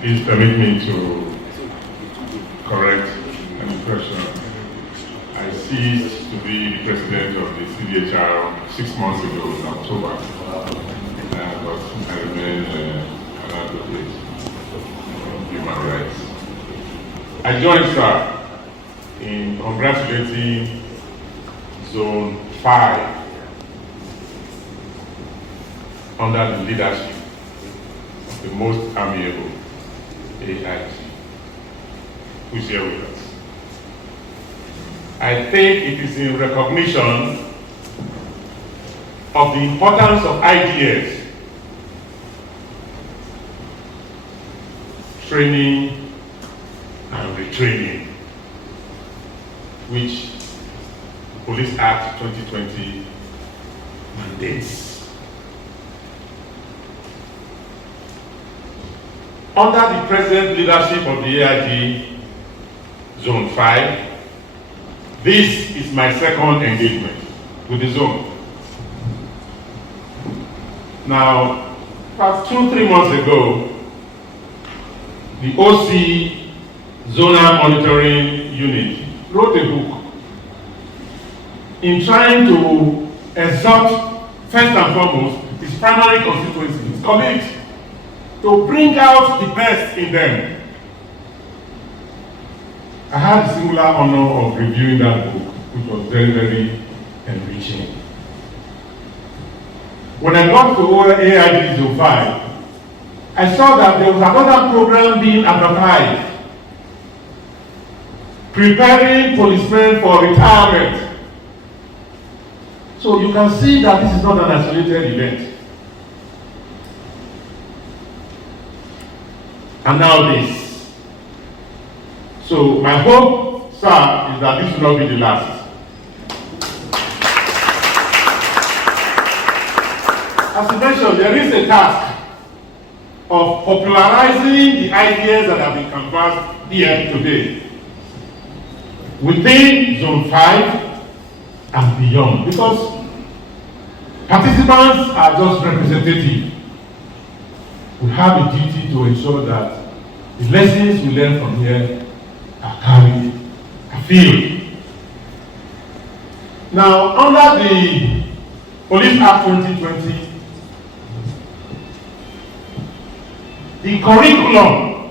Please permit me to correct an impression. I ceased to be the president of the CDHR 6 months ago in October, but I remain an advocate of human rights. I joined SAR in congratulating Zone 5 under the leadership of the most amiable AIG, who's here with us. I think it is in recognition of the importance of ideas, training and retraining, which the Police Act 2020 mandates. Under the present leadership of the AIG Zone 5, this is my second engagement with the zone. Now, about 2-3 months ago, the OC Zonal Monitoring Unit wrote a book in trying to exhort, first and foremost, its primary constituency, its colleagues, to bring out the best in them. I had the singular honor of reviewing that book, which was very, very enriching. When I got to AIG Zone 5, I saw that there was another program being advertised, preparing policemen for retirement. So you can see that this is not an isolated event. And now this. So my hope, sir, is that this will not be the last. As you mentioned, there is a task of popularizing the ideas that have been canvassed here today within Zone 5 and beyond, because participants are just representative. We have a duty to ensure that the lessons we learn from here are carried afield. Now, under the Police Act 2020, the curriculum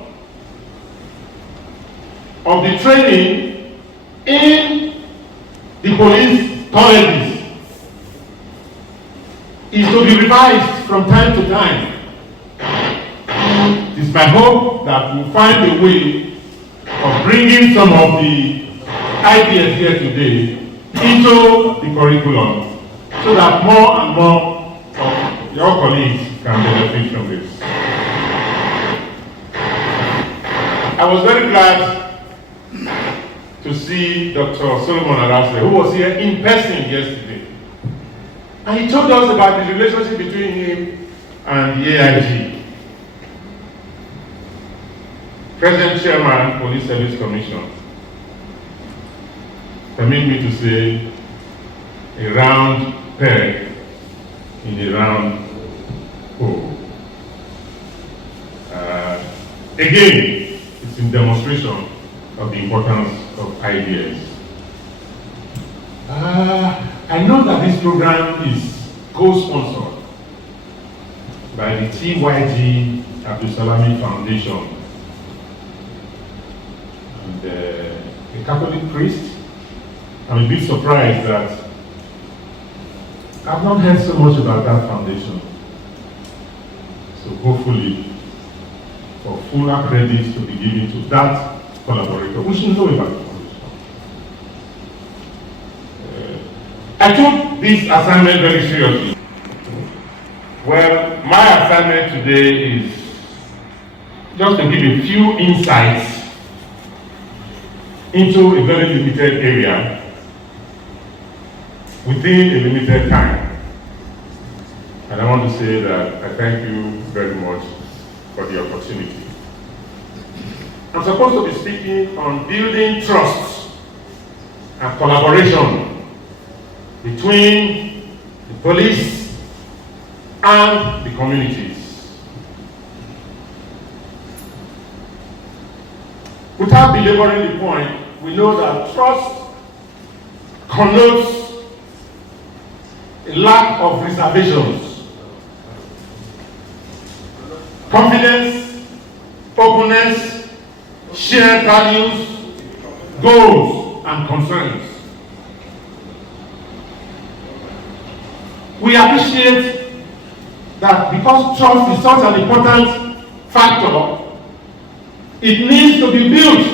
of the training in the police colleges is to be revised from time to time. It is my hope that we'll find a way of bringing some of the ideas here today into the curriculum so that more and more of your colleagues can benefit from this. I was very glad to see Dr. Solomon Arase, who was here in person yesterday. And he told us about the relationship between him and the AIG. Present Chairman, Police Service Commission, permit me to say a round peg in a round hole. Again, it's in demonstration of the importance of ideas. I know that this program is co-sponsored by the TYG Abdul Salami Foundation, a Catholic priest. I'm a bit surprised that I've not heard so much about that foundation. So hopefully, for fuller credit to be given to that collaborator, we should know about the foundation. I took this assignment very seriously. Well, my assignment today is just to give a few insights into a very limited area within a limited time. And I want to say that I thank you very much for the opportunity. I'm supposed to be speaking on building trust and collaboration between the police and the communities. Without belaboring the point, we know that trust connotes a lack of reservations, confidence, openness, shared values, goals, and concerns. We appreciate that because trust is such an important factor, it needs to be built.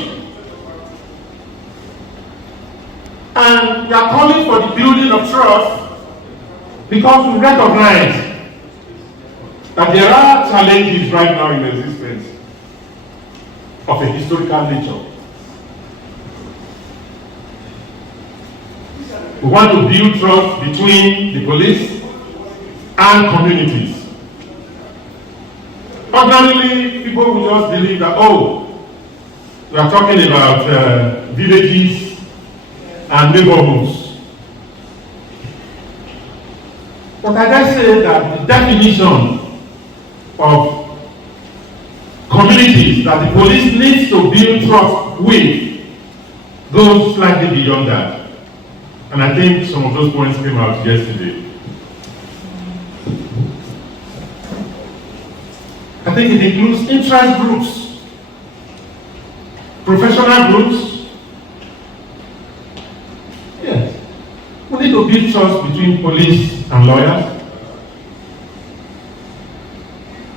And we are calling for the building of trust because we recognize that there are challenges right now in existence of a historical nature. We want to build trust between the police and communities. Ordinarily, people will just believe that, oh, we are talking about villages and neighborhoods. But I dare say that the definition of communities that the police needs to build trust with goes slightly beyond that. And I think some of those points came out yesterday. I think it includes interest groups, professional groups. Yes. We need to build trust between police and lawyers,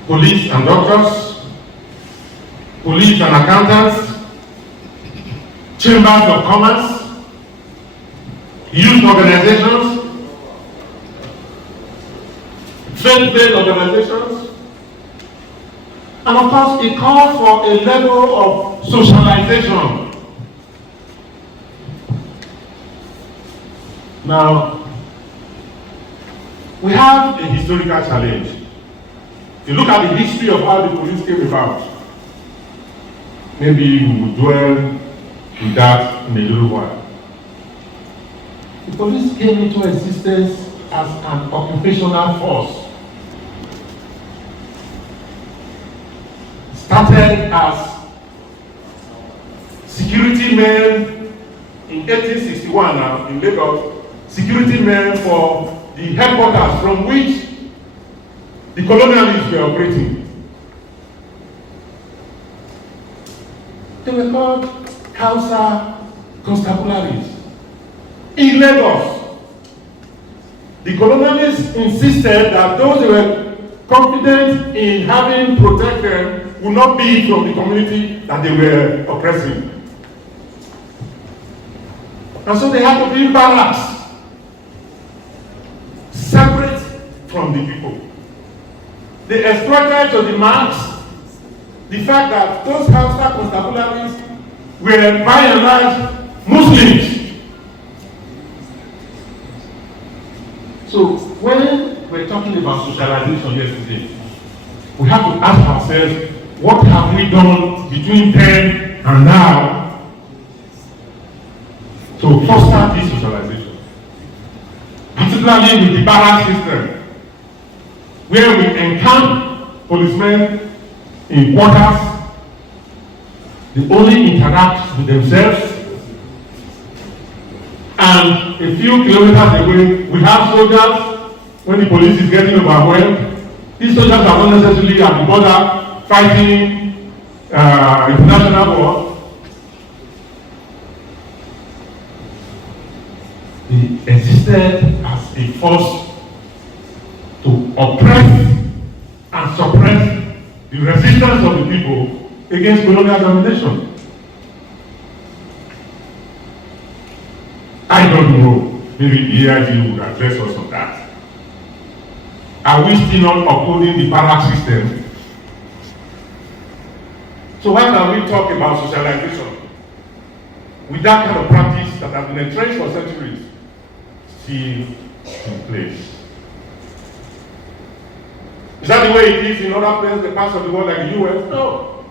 police and doctors, police and accountants, chambers of commerce, youth organizations, faith-based organizations, and of course, it calls for a level of socialization. Now, we have a historical challenge. If you look at the history of how the police came about, maybe we will dwell in that in a little while. The police came into existence as an occupational force. Started as security men in 1861 now in Lagos, security men for the headquarters from which the colonialists were operating. They were called Hausa constabularies. In Lagos, the colonialists insisted that those who were confident in having protect them would not be from the community that they were oppressing. And so they had to build barracks separate from the people. They exploited to the max the fact that those Hausa constabularies were by and large Muslims. So when we're talking about socialization yesterday, we have to ask ourselves, what have we done between then and now to foster this socialization? Particularly with the barrack system, where we encamp policemen in quarters, they only interact with themselves, and a few kilometers away, we have soldiers. When the police is getting overwhelmed, these soldiers are not necessarily at the border fighting international war. They existed as a force to oppress and suppress the resistance of the people against colonial domination. I don't know, maybe the AIG would address us on that. Are we still not upholding the barrack system? So how can we talk about socialization with that kind of practice that has been entrenched for centuries still in place? Is that the way it is in other places, the parts of the world like the US? No.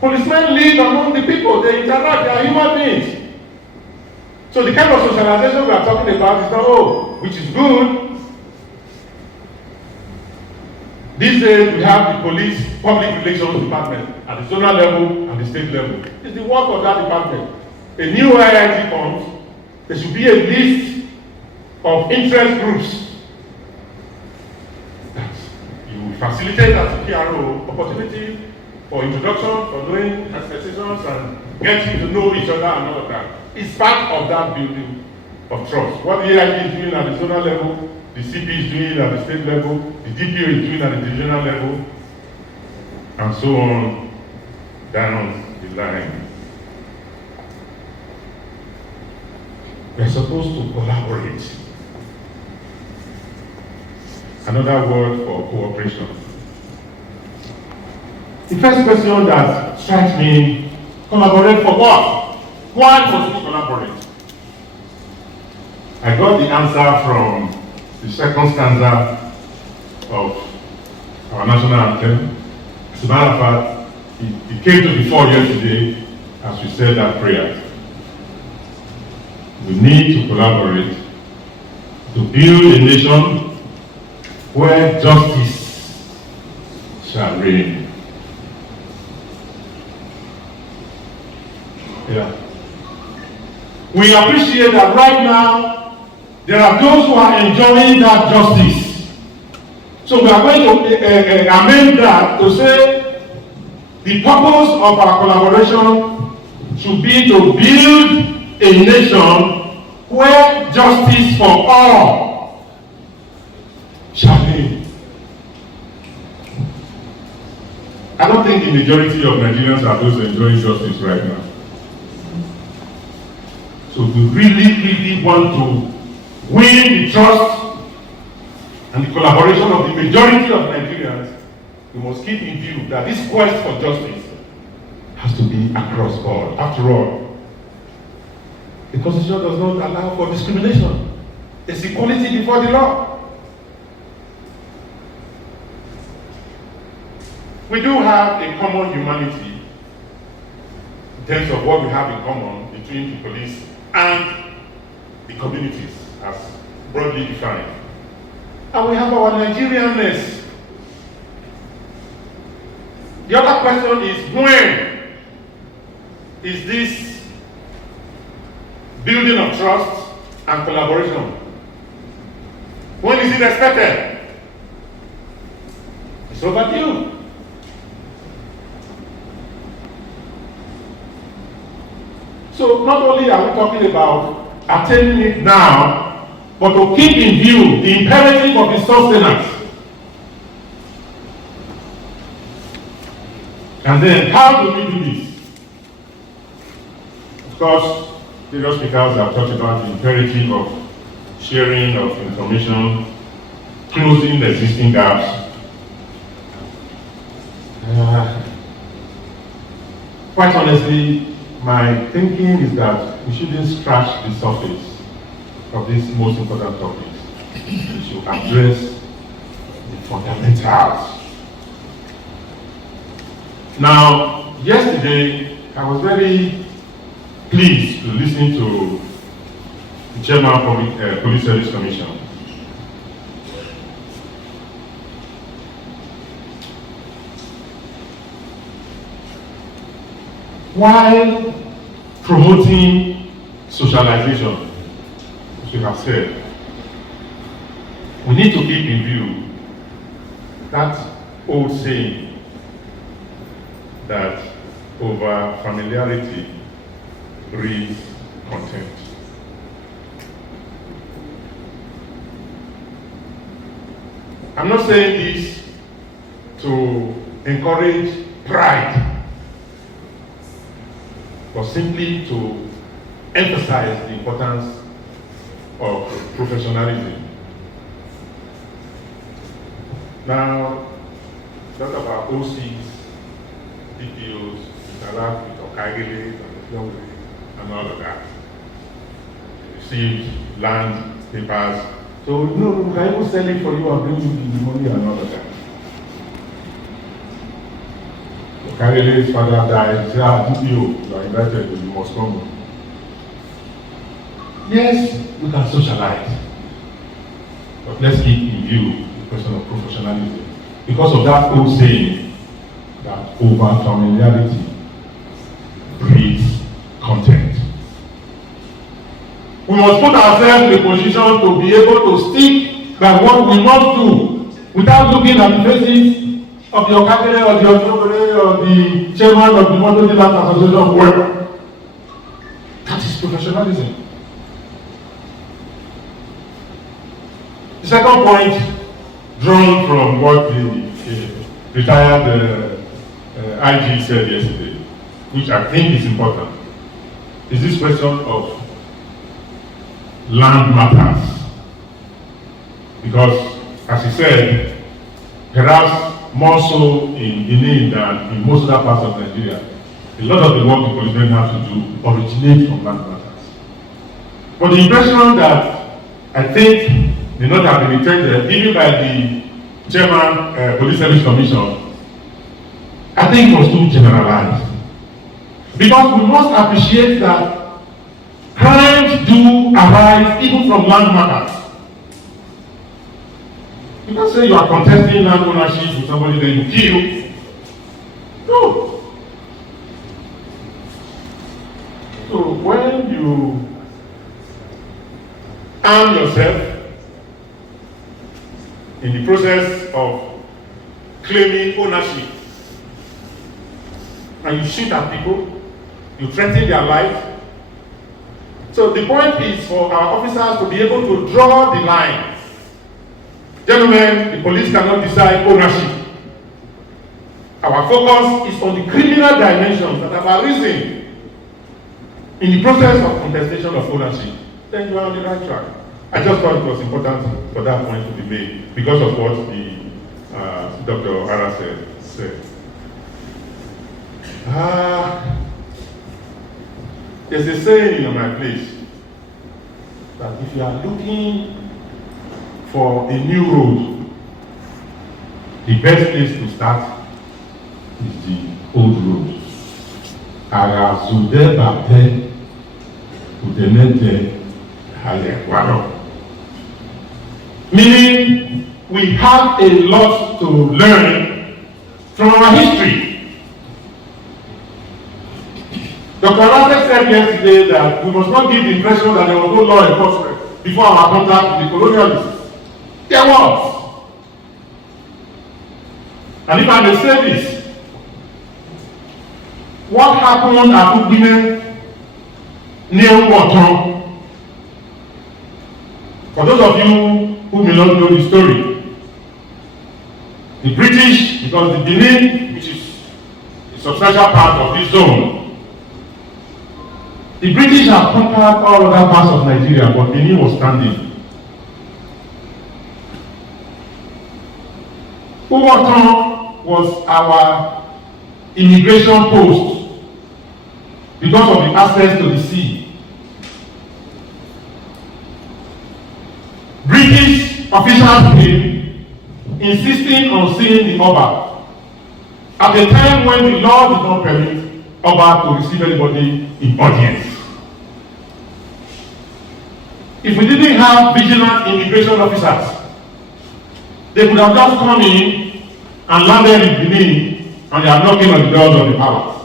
Policemen live among the people, they interact, they are human beings. So the kind of socialization we are talking about is not, oh, which is good. These days we have the police public relations department at the zonal level and the state level. It's the work of that department. A new IIT comes, there should be a list of interest groups that you will facilitate as a PRO opportunity for introduction, for doing expectations and getting to know each other and all of that. It's part of that building of trust. What the AIT is doing at the zonal level, the CP is doing at the state level, the DPO is doing at the divisional level, and so on down the line. We're supposed to collaborate. Another word for cooperation. The first question that strikes me, collaborate for what? Why must we collaborate? I got the answer from the second stanza of our national anthem. As a matter of fact, it came to the fore yesterday as we said that prayer. We need to collaborate to build a nation where justice shall reign. Yeah. We appreciate that right now there are those who are enjoying that justice. So we are going to amend that to say the purpose of our collaboration should be to build a nation where justice for all shall reign. I don't think the majority of Nigerians are those enjoying justice right now. So we really want to win the trust and the collaboration of the majority of Nigerians. We must keep in view that this quest for justice has to be across board. After all, the Constitution does not allow for discrimination. It's equality before the law. We do have a common humanity in terms of what we have in common between the police and the communities as broadly defined. And we have our Nigerianness. The other question is, when is this building of trust and collaboration? When is it expected? It's overdue. So not only are we talking about attaining it now, but to keep in view the imperative of the sustenance. And then how do we do this? Of course, various speakers have talked about the imperative of sharing of information, closing the existing gaps. Quite honestly, my thinking is that we shouldn't scratch the surface of these most important topics. We should address the fundamentals. Now, yesterday, I was very pleased to listen to the Chairman of the Police Service Commission. While promoting socialization, as we have said, we need to keep in view that old saying that over familiarity breeds contempt. I'm not saying this to encourage pride, but simply to emphasize the importance of professionalism. Now, talk about OCs, DPOs, interact with Okagele and all of that. Received land, papers. So, no, we can even sell it for you and bring you the money and all of that. Okagele's father died. DPO, you are invited, you must come. Yes, we can socialize. But let's keep in view the question of professionalism. because of that old saying that over familiarity breeds contempt. We must put ourselves in a position to be able to stick by what we must do without looking at the faces of the Okakere or the Otobere or the chairman of the Motor Dealers Association of Work. That is professionalism. The second point, drawn from what the retired IG said yesterday, which I think is important, is this question of land matters. Because, as he said, perhaps more so in Benin than in most other parts of Nigeria, a lot of the work the policemen have to do originates from land matters. But the impression that I think may not have been returned given by the Chairman Police Service Commission, I think was too generalized. Because we must appreciate that crimes do arise even from land matters. You can't say you are contesting land ownership with somebody that you kill. No. So when you arm yourself in the process of claiming ownership and you shoot at people, you threaten their life. So the point is for our officers to be able to draw the line. Gentlemen, the police cannot decide ownership. Our focus is on the criminal dimensions that have arisen in the process of contestation of ownership. Then you are on the right track. I just thought it was important for that point to be made because of what the Dr. O'Hara said. There's a saying in my place that if you are looking for a new road, the best place to start is the old road. Meaning, we have a lot to learn from our history. Dr. Rasek said yesterday that we must not give the impression that there was no law enforcement before our contact with the colonialists. There was. And if I may say this, what happened at Ugine near Water, for those of you who may not know the story, the British, because the Benin, which is a substantial part of this zone, the British have conquered all other parts of Nigeria, but Benin was standing. Uwaton was our immigration post because of the access to the sea. British officials came insisting on seeing the Oba at a time when the law did not permit Oba to receive anybody in audience. If we didn't have vigilant immigration officers, they could have just come in and landed in Benin and they are knocking on the doors of the palace.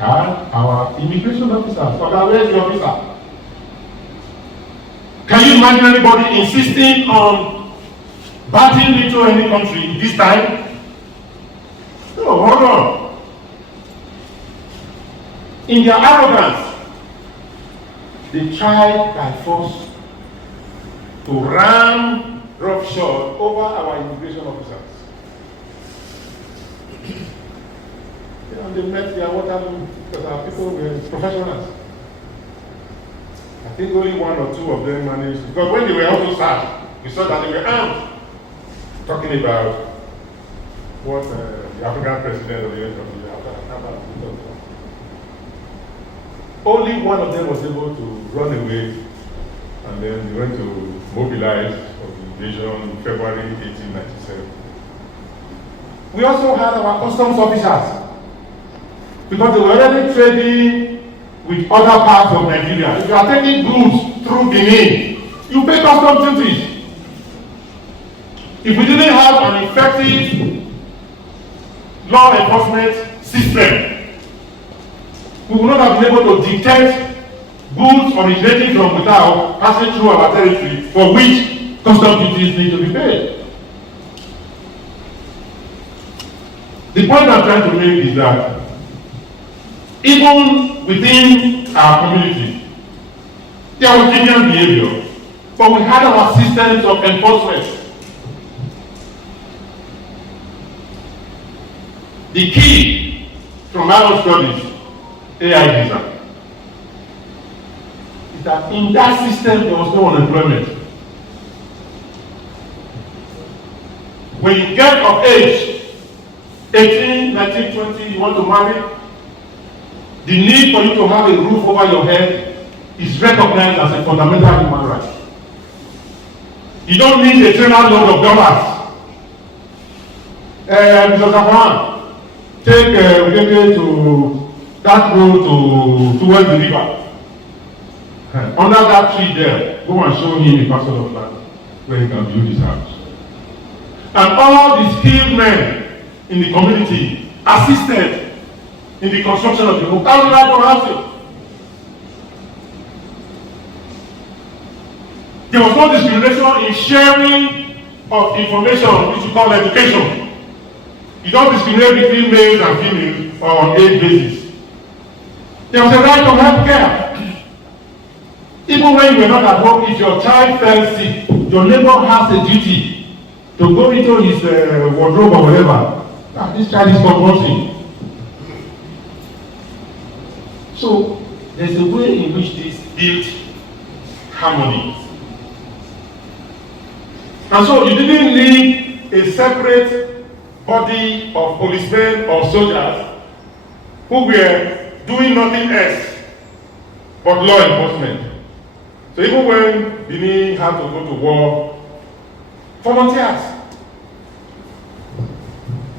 And our immigration officers, where is the officer? Can you imagine anybody insisting on batting into any country this time? No, hold on. In their arrogance, they tried by force to ram roughshod over our immigration officers. And they met their Waterloo because our people were professionals. I think only one or two of them managed, because when they were also sad, we saw that they were armed, talking about what the African president of the United States. Only one of them was able to run away, and then they went to mobilize for the invasion in February 1897. We also had our customs officers, because they were already trading with other parts of Nigeria. If you are taking goods through Benin, you pay customs duties. If we didn't have an effective law enforcement system, we would not have been able to detect goods originating from without passing through our territory for which custom duties need to be paid. The point I'm trying to make is that even within our community, there was deviant behavior, but we had our systems of enforcement. The key from our studies, AI design, is that in that system there was no unemployment. When you get of age, 18, 19, 20, you want to marry, the need for you to have a roof over your head is recognized as a fundamental human right. You don't need a trainer load of dollars. Mr. Zafaran, take Ugege to that road towards the river. Under that tree there, go and show him a parcel of land where he can build his house. And all the skilled men in the community assisted in the construction of the home. That's the right of housing. There was no discrimination in sharing of information, which we call education. You don't discriminate between males and females or on age basis. There was a right to health care. Even when you were not at home, if your child fell sick, your neighbor has a duty to go into his wardrobe or whatever. This child is compulsory. So there's a way in which this built harmony. And so you didn't need a separate body of policemen or soldiers who were doing nothing else but law enforcement. So even when BENIN had to go to war, volunteers.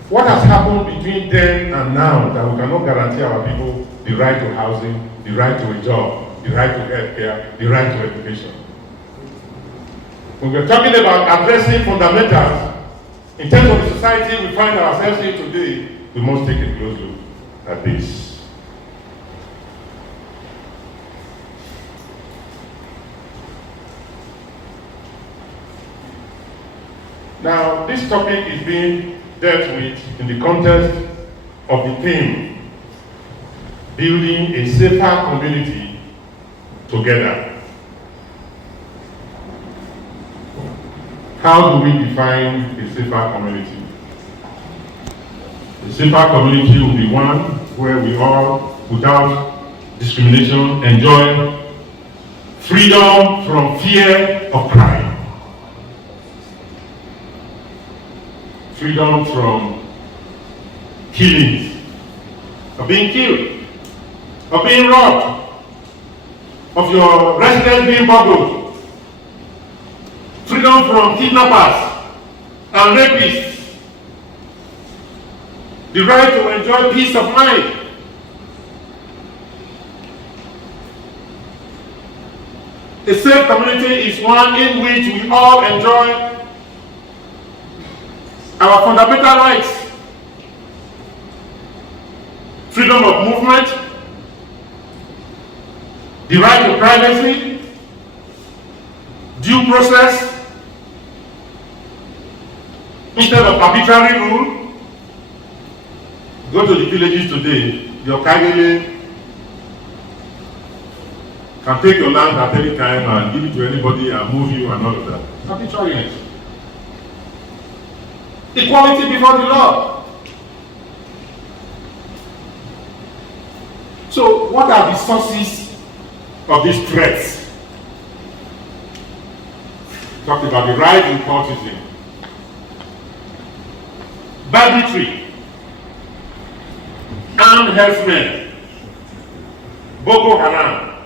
What has happened between then and now that we cannot guarantee our people the right to housing, the right to a job, the right to health care, the right to education? When we're talking about addressing fundamentals, in terms of the society we find ourselves in today, we must take a close look at this. Now, this topic is being dealt with in the context of the theme, building a safer community together. How do we define a safer community? A safer community will be one where we all, without discrimination, enjoy freedom from fear of crime. Freedom from killings, of being killed, of being robbed, of your residence being burgled. Freedom from kidnappers and rapists. The right to enjoy peace of mind. A safe community is one in which we all enjoy our fundamental rights. Freedom of movement, the right to privacy, due process, instead of arbitrary rule. Go to the villages today, your Kagele can take your land at any time and give it to anybody and move you and all of that. Arbitrariness. Equality before the law. So, what are the sources of these threats? Talked about the rise in cultism, banditry, armed herdsmen, Boko Haram.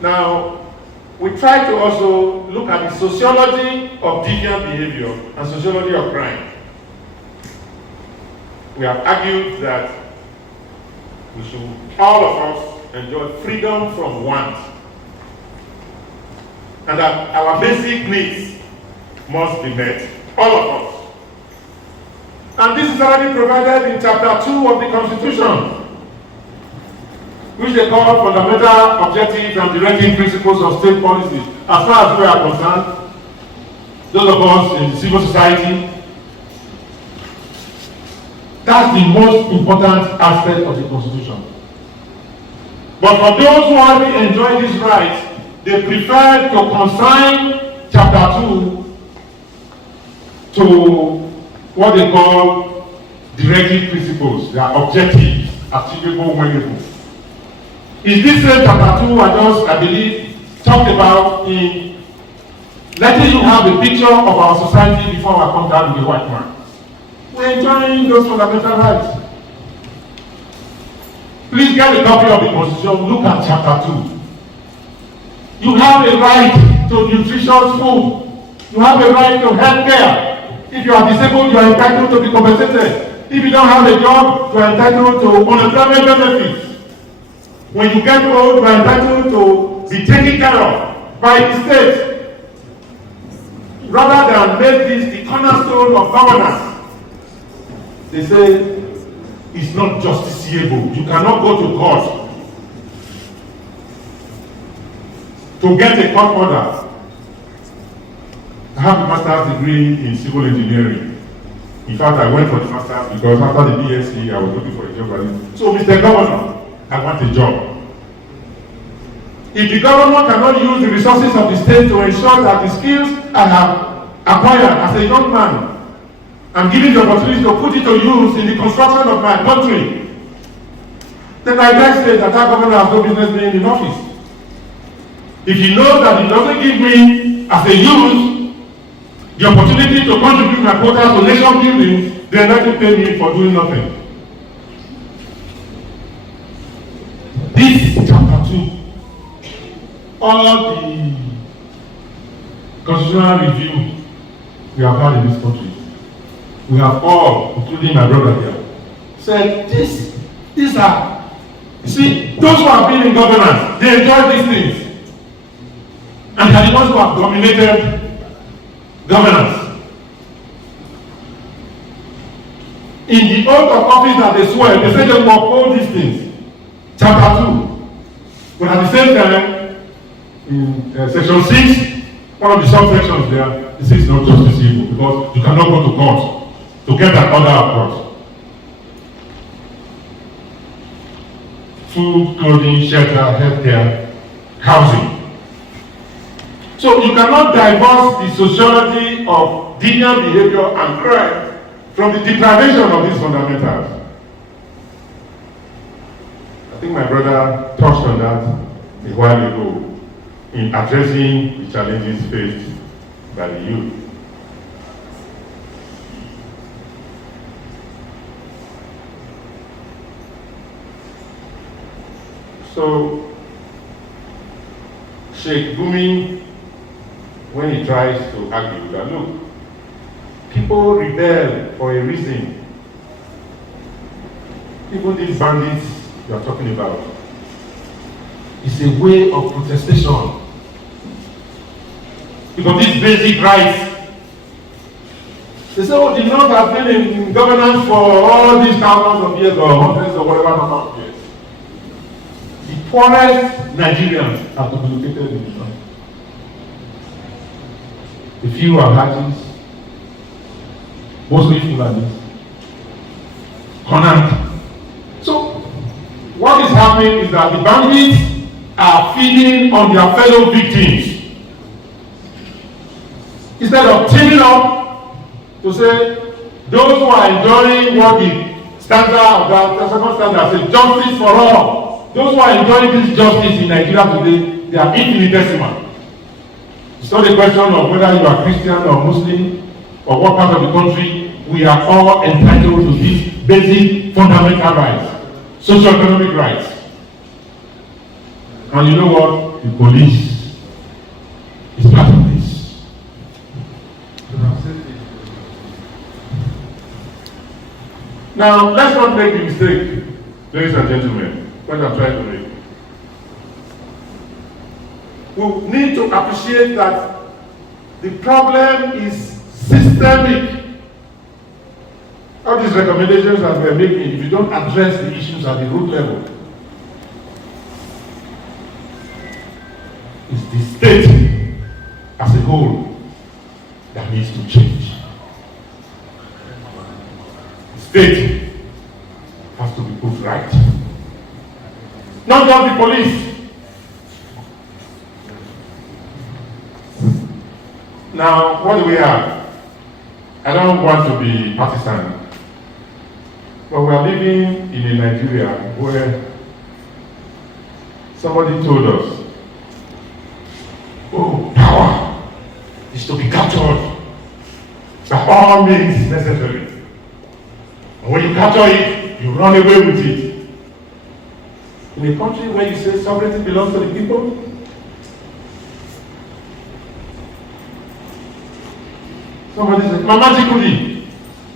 Now, we try to also look at the sociology of deviant behavior and sociology of crime. We have argued that we should, all of us, enjoy freedom from want. and that our basic needs must be met, all of us. And this is already provided in chapter 2 of the Constitution, which they call fundamental objectives and directing principles of state policies. As far as we are concerned, those of us in civil society, that's the most important aspect of the Constitution. But for those who already enjoy these rights, they prefer to consign chapter 2 to what they call directive principles. They are objectives, achievable, measurable. Is this same chapter 2 I believe, talked about in letting you have a picture of our society before our contact with the white man? We're enjoying those fundamental rights. Please get a copy of the Constitution. Look at chapter 2. You have a right to nutritious food. You have a right to health care. If you are disabled, you are entitled to be compensated. If you don't have a job, you are entitled to unemployment benefits. When you get old, you are entitled to be taken care of by the state. Rather than make this the cornerstone of governance, they say it's not justiciable. You cannot go to court to get a court order. I have a master's degree in civil engineering. In fact, I went for the master's because after the BSc, I was looking for a job. So, Mr. Governor, I want a job. If the government cannot use the resources of the state to ensure that the skills I have acquired as a young man, I'm given the opportunity to put it to use in the construction of my country, then I dare say that our government has no business being in office. If he knows that he doesn't give me, as a youth, the opportunity to contribute my quota to nation building, then let him pay me for doing nothing. This is chapter 2. All the constitutional review we have had in this country, we have all, including my brother here, said these are, you see, those who have been in governance, they enjoy these things. And they are the ones who have dominated governance. In the oath of office that they swear, they say they will uphold these things. Chapter 2. But at the same time, in section 6, one of the subsections there, it says not justiciable because you cannot go to court to get an order across. Food, clothing, shelter, healthcare, housing. So you cannot divorce the sociology of deviant behavior and crime from the deprivation of these fundamentals. I think my brother touched on that a while ago in addressing the challenges faced by the youth. So, Sheikh Gumi, when he tries to argue that, look, people rebel for a reason. Even these bandits you are talking about, it's a way of protestation. Because these basic rights, they say, oh, the North has been in governance for all these thousands of years or hundreds or whatever number of years. The poorest Nigerians are to be located in the North. The few are Hajis, mostly Fulanis, Konant. So, what is happening is that the bandits are feeding on their fellow victims. Instead of teaming up to say, those who are enjoying what the standard of the second standard says, justice for all. Those who are enjoying this justice in Nigeria today, they are infinitesimal. It's not a question of whether you are Christian or Muslim or what part of the country. We are all entitled to these basic fundamental rights, socio-economic rights. And you know what? The police is part of this. Now, let's not make the mistake, ladies and gentlemen, what I'm trying to make. we need to appreciate that the problem is systemic. All these recommendations that we are making, if you don't address the issues at the root level, it's the state as a whole that needs to change. The state has to be put right. Not just the police. Now, what do we have? I don't want to be partisan, but we are living in a Nigeria where somebody told us, oh, power is to be captured by all means necessary. And when you capture it, you run away with it. In a country where you say sovereignty belongs to the people, somebody said, Mama Chikudi,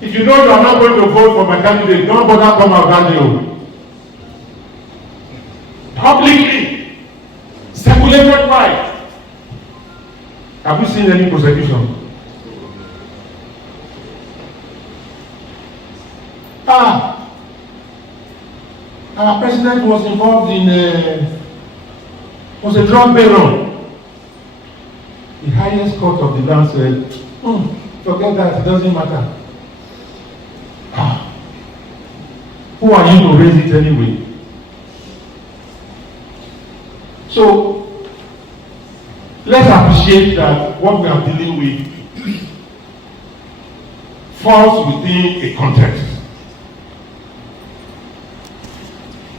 if you know you are not going to vote for my candidate, don't bother come out that day. Publicly, circulated right. Have you seen any prosecution? Our president was involved in a drug baron. The highest court of the land said, forget that, it doesn't matter. Who are you to raise it anyway? So, let's appreciate that what we are dealing with falls within a context.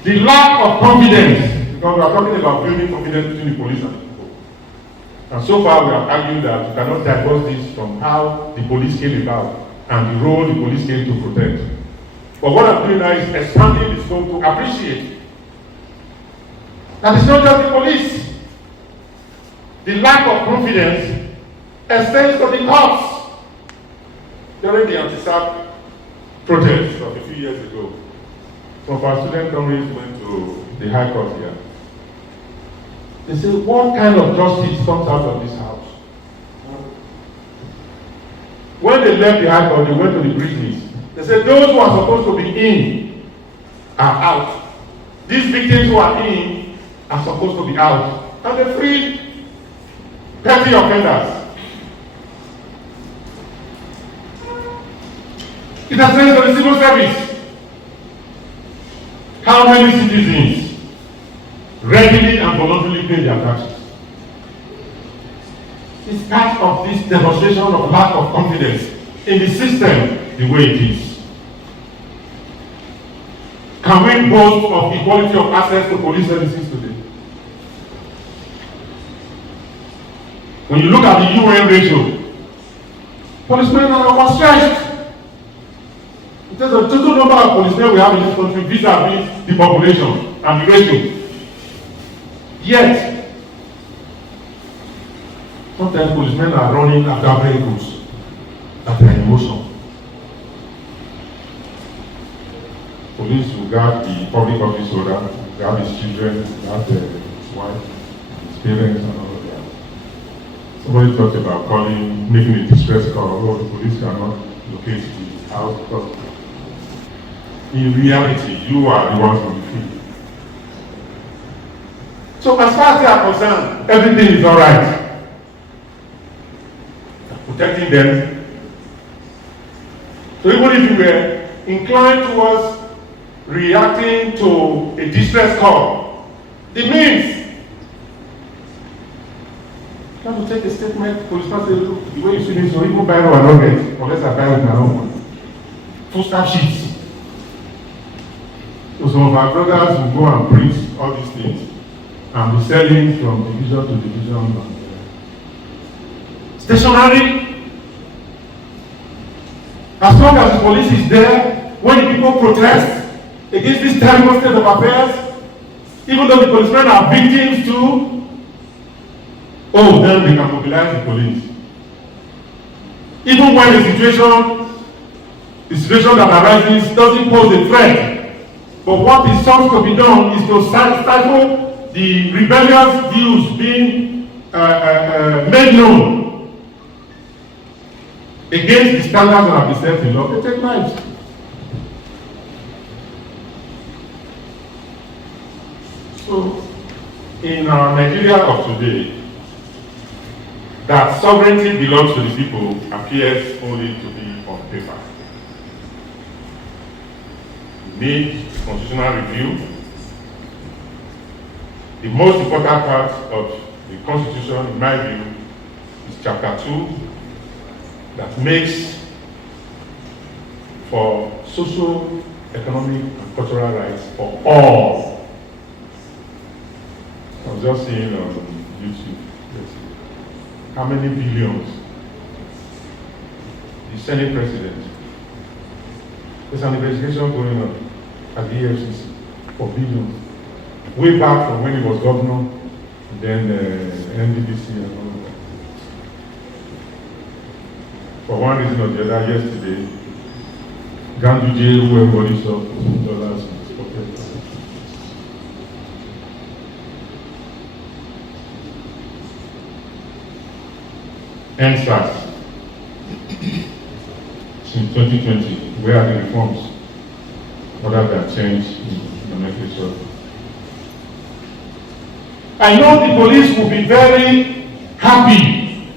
The lack of confidence, because we are talking about building confidence between the police and people. And so far we have argued that you cannot divorce this from how the police came about and the role the police came to protect. But what I'm doing now is expanding the scope to appreciate that it's not just the police. The lack of confidence extends to the cops. During the anti-SAP protests of a few years ago, some of our student comrades went to the High Court here. They said, what kind of justice comes out of this house? When they left the High Court, they went to the prisons. They said, those who are supposed to be in are out. These victims who are in are supposed to be out. And they freed petty offenders. It has sent to the civil service. How many citizens readily and voluntarily pay their taxes? It's part of this demonstration of lack of confidence in the system the way it is. Can we boast of equality of access to police services today? When you look at the UN ratio, policemen are overstretched. In terms of the total number of policemen we have in this country vis-a-vis the population and the ratio. Yet, sometimes policemen are running after vehicles that are in motion. Police will guard the public office holder, guard his children, guard his wife, his parents, and all of that. Somebody talked about calling, making a distress call, oh, the police cannot locate the house because in reality, you are the ones on the field. So as far as they are concerned, everything is all right. Protecting them. So even if you were inclined towards reacting to a distress call, the means you have to take a statement, policeman say, look, the way you see this, so even buy no I don't get, unless I buy with my own money. Full staff sheets. So some of our brothers will go and print all these things and be selling from division to division. Stationary. As long as the police is there, when the people protest against this terrible state of affairs, even though the policemen are victims too, oh, then they can mobilize the police. Even when the situation that arises doesn't pose a threat, but what is sought to be done is to stifle the rebellious views being made known against the standards that have been set in law, they take lives. So, in our Nigeria of today, that sovereignty belongs to the people appears only to be on paper. We need constitutional review. The most important part of the Constitution, in my view, is Chapter 2, that makes for social, economic, and cultural rights for all. I was just seeing on YouTube, how many billions the Senate President, there's an investigation going on at the EFCC for billions, way back from when he was governor, and then NDBC and all of that. For one reason or the other, yesterday, Ganduje, who everybody saw, dollars in his pocket. NSAS, since 2020, where are the reforms other than change in nomenclature? I know the police will be very happy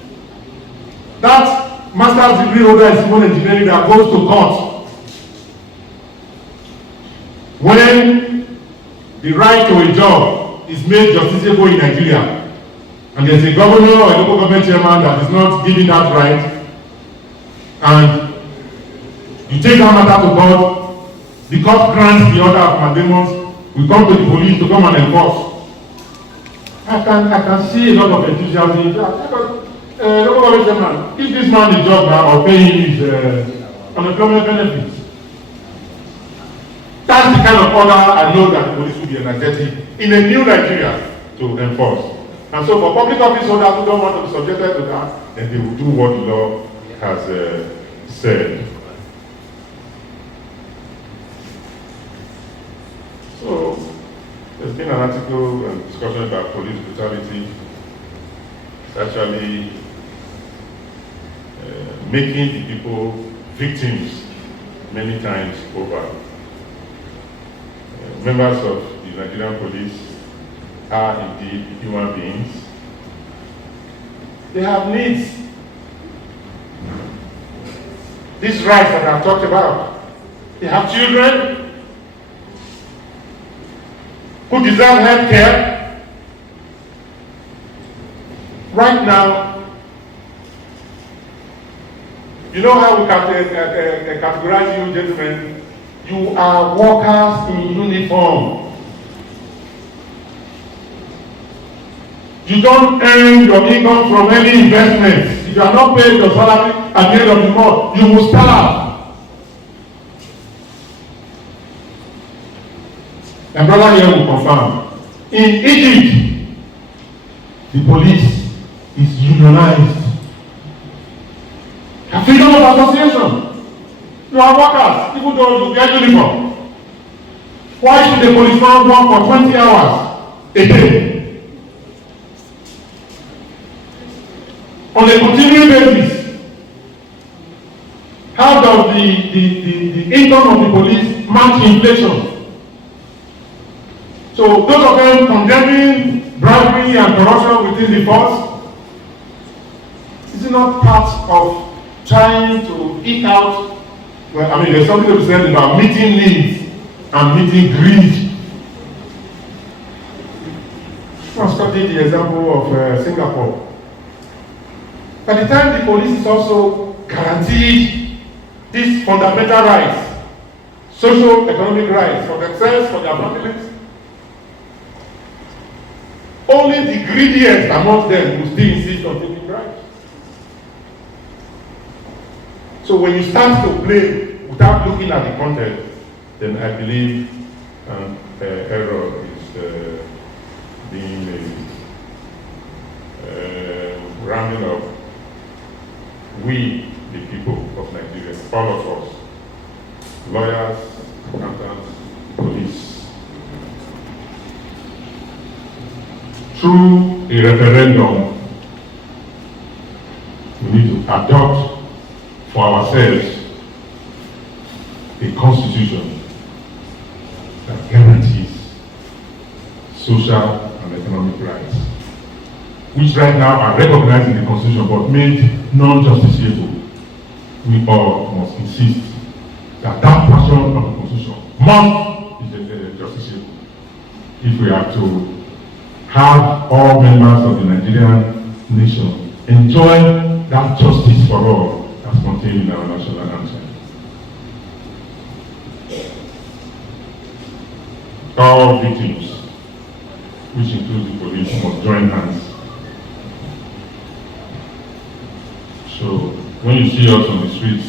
that master's degree holder in civil engineering that goes to court when the right to a job is made justiciable in Nigeria, and there's a governor or a local government chairman that is not giving that right, and you take that matter to court, the court grants the order of mandamus, we come to the police to come and enforce. I can see a lot of enthusiasm in that. Local government chairman, give this man the job now or pay him his unemployment benefits. That's the kind of order I know that the police will be energetic in a new Nigeria to enforce. And so for public office holders who don't want to be subjected to that, then they will do what the law has said. So there's been an article and discussion about police brutality. It's actually making the people victims many times over. Members of the Nigerian police are indeed human beings. They have needs. These rights that I've talked about. They have children who deserve health care. Right now, you know how we categorize you gentlemen? You are workers in uniform. You don't earn your income from any investments. If you are not paid your salary at the end of the month, you will starve. My brother here will confirm. In Egypt, the police is unionized. A freedom of association. You are workers, even though you get uniform. Why should the policeman work for 20 hours a day? On a continuing basis, how does the income of the police match inflation? So those of them condemning bribery and corruption within the force, is it not part of trying to eke out? Well, I mean, there's something to be said about meeting needs and meeting greed. I studied the example of Singapore. By the time the police is also guaranteed these fundamental rights, social, economic rights for themselves, for their families, only the greediest amongst them will still insist on taking rights. So when you start to play without looking at the content, then I believe error is being made. Rounding up, we, the people of Nigeria, all of us, lawyers, accountants, police, through a referendum adopt for ourselves a constitution that guarantees social and economic rights, which right now are recognized in the constitution but made non-justiciable. We all must insist that that portion of the constitution must be justiciable if we are to have all members of the Nigerian nation enjoy that justice for all as contained in our national anthem. All victims, which includes the police, must join hands. So when you see us on the streets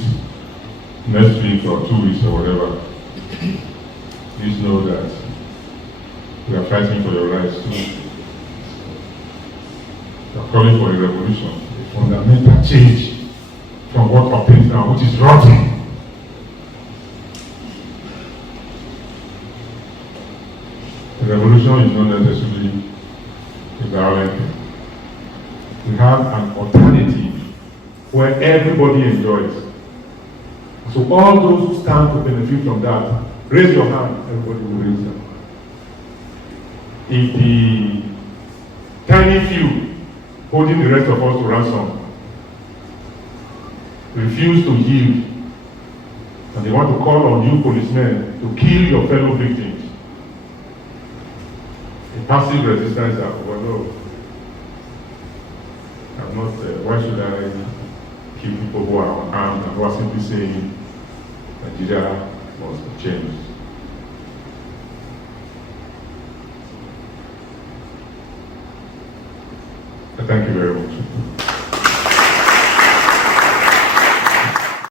next week or 2 weeks or whatever, please know that we are fighting for your rights too. We are calling for a revolution, a fundamental change from what happens now, which is rotten. The revolution is not necessarily a violent thing. We have an alternative where everybody enjoys. So all those who stand to benefit from that, raise your hand, everybody will raise them. If the tiny few holding the rest of us to ransom refuse to yield, and they want to call on you policemen to kill your fellow victims, a passive resistance that, well, no, I'm not, why should I kill people who are unarmed and who are simply saying Nigeria must be changed? Thank you very much.